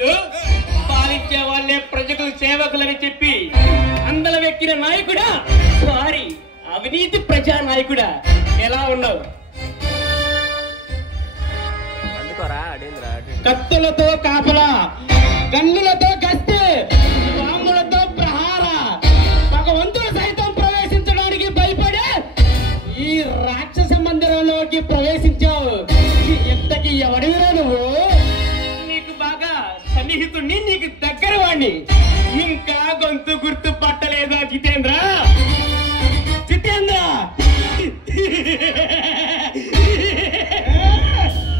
వాళ్ళు పాలించే వాళ్ళే ప్రజలకు సేవకులని చెప్పి అందల వెక్కిన నాయకుడా వారి అవినీతి ప్రజా నాయకుడా ఎలా ఉన్నావు? కత్తులతో కాపలా, గన్నులతో గస్తీ, బాంబులతో ప్రహార, భగవంతుడు సైతం ప్రవేశించడానికి భయపడే ఈ రాక్షస మందిరంలోకి ప్రవేశించావు. ఎంతకి ఎవడివిరా నువ్వు? నీకు బాగా సన్నిహితుణ్ణి, నీకు దగ్గర వాణ్ణి. ఇంకా గొంతు గుర్తు పట్టలేదా జితేంద్ర? జితేంద్ర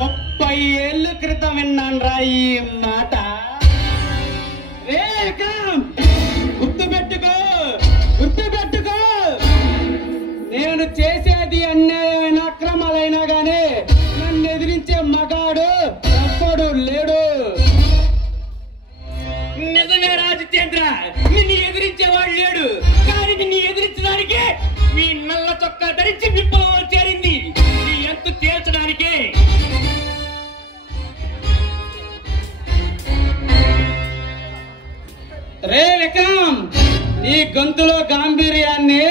30 ఏళ్ళ క్రితం విన్నాన్రా ఈ మాట. గుర్తుపెట్టుకో, గుర్తుపెట్టుకో. నేను చేసేది అన్యాయమైన అక్రమాలైనా గానీ నన్ను ఎదిరించే మగాడు ఎవ్వడు లేడు. నిజమే రాజితేంద్ర, నిన్ను ఎదిరించేవాడు లేడు. కానీ నిన్ను ఎదిరించడానికి నీ నల్ల చొక్కా ధరించి విప్లవం చేరింది. నీ ఎంతు తేల్చడానికి. రే విక్రమ్, నీ గొంతులో గాంభీర్యాన్ని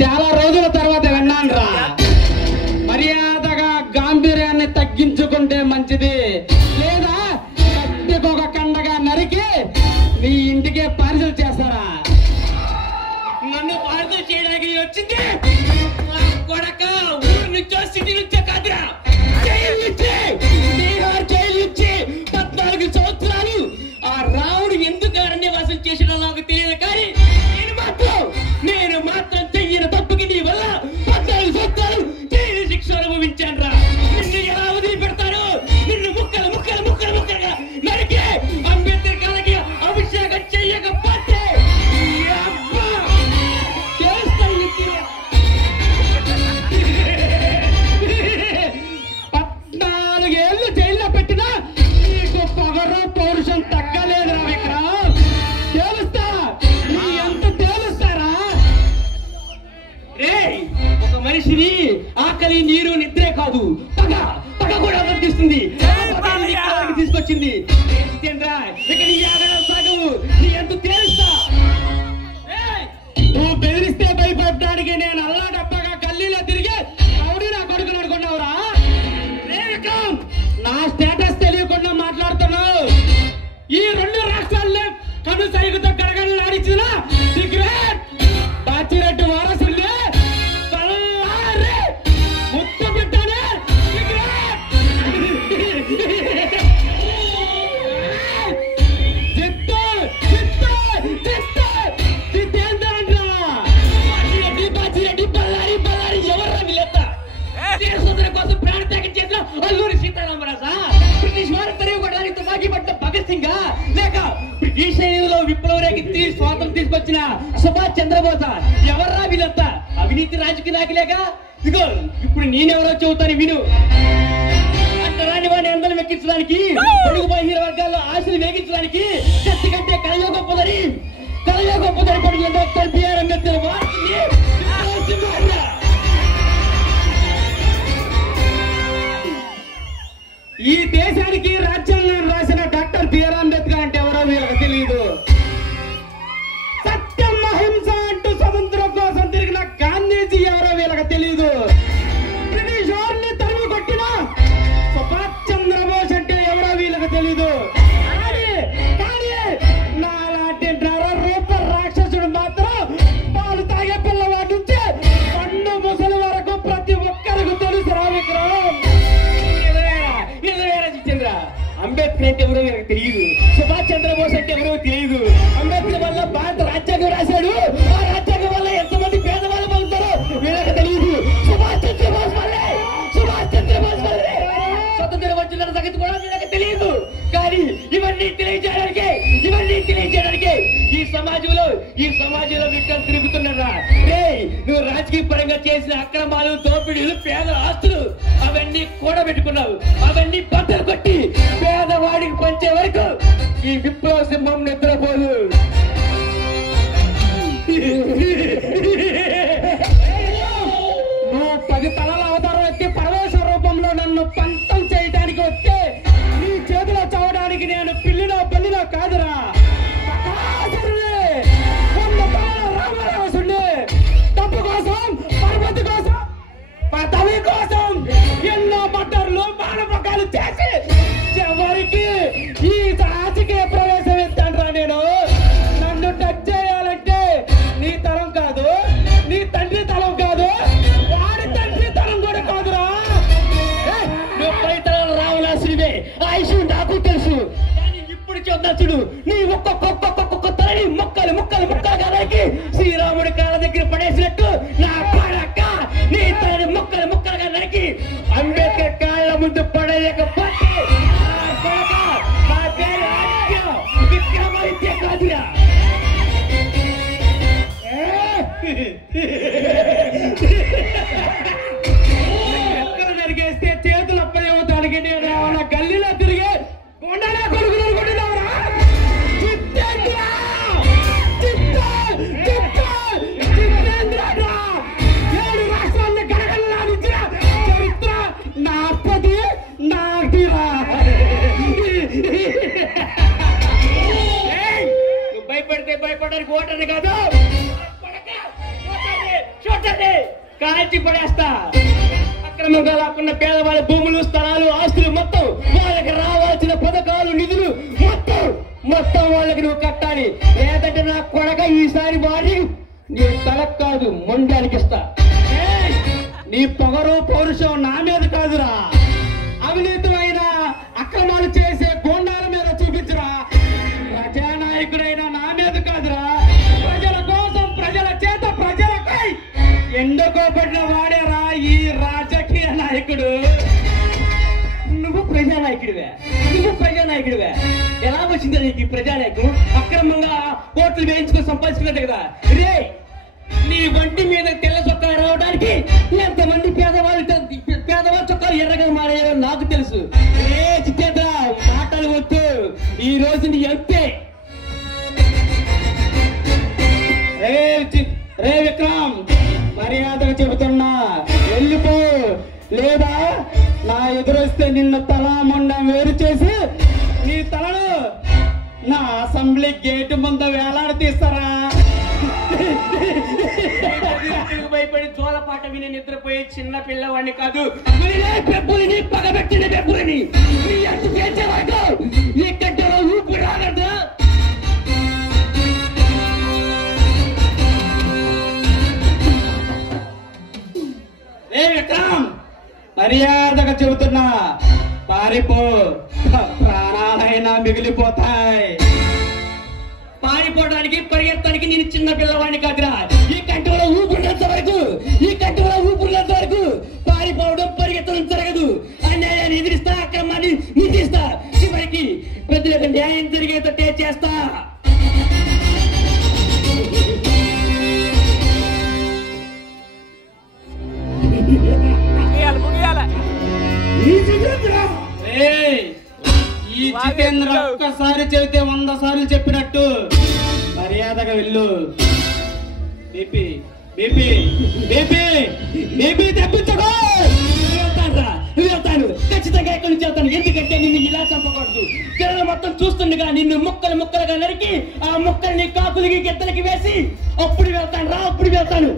చాలా రోజుల తర్వాత విన్నాను రా. మర్యాదగా గాంభీర్యాన్ని తగ్గించుకుంటే మంచిది. లేదా ఒక కండగా నరికి నీ ఇంటికే పార్సల్ చేస్తారా? నన్ను పార్సల్ చేయడానికి వచ్చింది కొడక ఊరు నుంచో సిటీ నుంచో కాదురా. జైలు నుంచి 14 సంవత్సరాలు ఆ రాముడు ఎందుకు అరణ్యవాసం చేసినా నాకు తెలియదు. కానీ నేను మాత్రం చెయ్యని తప్పుకి నీ వల్ల 14 సంవత్సరాలు జైలు శిక్ష అనుభవించాను రా. నిన్ను ఎలా వదిలిపెడతాను? నిన్ను ముక్కలు ముక్కలు ముక్కలు ముక్కలుగా నరికి అంబేద్కర్ కాలకి అభిషేకం చెయ్యకపోతే 14 ఏళ్ళు జైల్లో పెట్టినా నీకు పొగరు పౌరుషం తగ్గలేదురా విక్రమ్. తేలుస్తా, నీ ఎంత తేలుస్తారా? రే, ఒక మనిషిని ఆకలి, నీరు, నిద్రే కాదు పగ కూడా వర్తిస్తుంది. తీసుకొచ్చింది జితేంద్ర. ఇక నీ ఆగడం సాగవు. నీ ఎంత తేలుస్తా. నువ్వు బెదిరిస్తే భయపడడానికి నేను అల్లా డబ్బగా గల్లీలో తిరిగి అవును నా కొడుకుని అనుకున్నావురా? నా స్టేటస్ తెలియకుండా మాట్లాడుతున్నావు. ఈ 2 రాష్ట్రాల్లో కను సైగుతో గడగడలు ఆడించిన సిగరెట్ బాచిరెడ్డి వారసుల్ని ముద్దు పెట్టానే కోసం ప్రాణత్యాగం చేసిన అల్లూరి సీతారామరాజా? బ్రిటిష్ వారు తరిగిపోవడానికి తుపాకీ పట్టిన భగత్ సింగ్? లేక బ్రిటిష్ సైన్యంలో విప్లవం రేకెత్తి స్వాతంత్రం తీసుకొచ్చిన సుభాష్ చంద్రబోస్? ఎవర్రా వీళ్ళంతా? అవినీతి రాజకీయ నాయకులేక? ఇదిగో ఇప్పుడు నేనెవరో చెబుతాను విను. అంటరాని వాడిని అందరం ఎక్కించడానికి, పొడుగు బలహీన వర్గాల్లో ఆశలు వేగించడానికి శక్తి కంటే కలయోగ పొదరి పొడుగు డాక్టర్ బిఆర్ అంబేద్కర్ వారిని ఈ దేశానికి రాజ్యాంగాన్ని రాసిన డాక్టర్ బిఆర్ అంబేద్కర్ అంటే ఎవరో వీళ్ళకి తెలియదు. సత్యం అహింస అంటూ సముద్రం కోసం తిరిగిన గాంధీజీ ఎవరో వీళ్ళకి తెలియదు. బ్రిటిష్ వారిని తరిమి కొట్టిన సుభాష్ చంద్రబోస్ అంటే ఎవరో వీళ్ళకి తెలీదు. కానీ నాలాంటి నరరూప రాక్షసుడు మాత్రం పాలు తాగే పిల్లవాడి నుంచి పండు ముసలి వరకు ప్రతి ఒక్కరికి తెలుసు రా విక్రమ్. అంబేద్కర్ అంటే ఎవరో వీళ్ళకి తెలియదు. సుభాష్ చంద్రబోస్ అంటే ఎవరో తెలియదు. అంబేద్కర్ వల్ల భారత రాజ్యాంగం రాశాడు. ఆ రాజ్యాంగం వల్ల ఎంతమంది పేదవాళ్ళు పొందుతారో వీళ్ళకి తెలియదు. సుభాష్ చంద్రబోస్ వల్లే స్వతంత్ర వచ్చిన సంగతి కూడా వీళ్ళకి తెలియదు. కానీ ఇవన్నీ తెలియజేయడానికి ఈ సమాజంలో విక్రమ్ తిరుగుతున్నారా? నువ్వు రాజకీయ పరంగా చేసిన అక్రమాలు, దోపిడీలు, పేద ఆస్తులు అవన్నీ కూడా పెట్టుకున్నావు. అవన్నీ బట్టలు కొట్టి పేదవాడికి పంచే వరకు ఈ విప్లవ సింహం నిద్రపోదు. నువ్వు 10 తలల అవతారం ఎత్తి పరమేశ్వర రూపంలో నన్ను పంతం చేయడానికి వస్తే నీ చేతిలో చావడానికి నేను పిల్లినో బల్లినో కాదురా. రామరావసుండి డబ్బు కోసం, పరపతి కోసం, పదవి కోసం ఎన్నో మటర్లు మానవకాలు చేసి చివరికి ఈ రాజకీయ ప్రవేశం ఇస్తాను నేను. నన్ను టచ్ చేయాలంటే నీ తరం కాదు, నీ తండ్రి తరం కాదు, వాడి తండ్రి తరం కూడా కాదురా. రావణాసుడివే ఆ విషయం నాకు తెలుసు. కానీ ఇప్పుడు చూడు, నీ ఒక్కొక్క తలని ముక్కలు ముక్కలు ముక్కలు కాదానికి శ్రీరాముడి కాళ్ళ దగ్గర పడేసినట్టు నా పడక నీ తలని ముక్కలు ముక్కలుగా నరికి అంబేద్కర్ కాళ్ళ ముందు పడేయకపోతే నా పేరు విక్రమాదిత్య కాదురా. జరిగేస్తే చేతులు అప్పయ్యవుతానికి నేను ఏమన్నా గల్లీలో తిరిగి కొండలే కొడుకులు అనుకుంటున్నావురా. జితేంద్ర 7 రాష్ట్రాలను గడగడలాడించిన చరిత్ర నాపది నాటిరా. నువ్వు భయపడితే భయపడడానికి ఓటర్ని కాదు, చూడండి కాల్చి పడేస్తా. అక్రమంగా లాక్కున్న పేదవాళ్ళ భూములు, స్థలాలు, ఆస్తులు మొత్తం వాళ్ళకి రావాల్సిన పథకాలు, నిధులు మొత్తం వాళ్ళకి నువ్వు కట్టాలి. లేదంటే నా కొడక ఈసారి వాడి నీ తలకు కాదు మొండానికి ఇస్తా. నీ పొగరు పౌరుషం నా మీద కాదురా, అవినీతమైన అక్రమాలు చేసే గోండాల మీద చూపించురా. ప్రజానాయకుడైన నా మీద కాదురా, ప్రజల కోసం, ప్రజల చేత, ప్రజలకై ఎండుకోబడిన వాడేరా ఈ రాజకీయ నాయకుడు. నువ్వు ప్రజానాయకుడివే. ఎలా వచ్చింది నీకు ఈ ప్రజానాయకుడు? అక్రమంగా కోట్లు వేయించుకొని సంపాదించుకున్నట్టు కదా. రే, నీ వంటి మీద తెల్ల చొక్కా రావడానికి ఎంతమంది పేదవాళ్ళు చొక్కాలు ఎర్రగా మారాయో నాకు తెలుసు. ఏ జితేంద్ర మాటలు వద్దు, ఈ రోజు నీ అంతే. రే విక్రమ్, మర్యాదగా చెబుతున్నా వెళ్ళిపో, లేదా నా ఎదురొస్తే నిన్ను తల మొండం వేరు చేసి నీ తలను నా అసెంబ్లీ గేటు ముందు వేలాడ తీస్తారా. భయపడి జోలపాట విని నిద్రపోయి చిన్న పిల్లవాడిని కాదు, పెబ్బులిని పగబెట్టిన పెబ్బులిని ఎక్కడ ఊపిరి రాగలదు. ఏ విక్రమ్, మర్యాదగా చెబుతున్నా పారిపో, ప్రాణాలైనా మిగిలిపోతాయి. పారిపోవడానికి పరిగెత్తడానికి నేను చిన్న పిల్లవాడిని కాదురా. ఈ కంటిలో ఊపిరినంత వరకు పారిపోవడం, పరిగెత్తడం జరగదు. అన్యాయాన్ని ఎదిరిస్తా, అక్రమాన్ని నిందిస్తా, చివరికి ప్రజలకు న్యాయం జరిగేటట్టే చేస్తా. ఈ జితేంద్ర ఒక్కసారి చెబితే 100 సార్లు చెప్పినట్టు మర్యాదగా వెళ్ళు. బీపీ తెప్పించకు. వెళ్తాను, ఖచ్చితంగా ఎక్కడి నుంచి వెళ్తాను. ఎందుకంటే నిన్ను ఇలా చంపకూడదు. జనాలు మొత్తం చూస్తుండగా నిన్ను ముక్కలుగా నరికి ఆ ముక్కల్ని కాకులకి, గిద్దలకి వేసి అప్పుడు వెళ్తాను.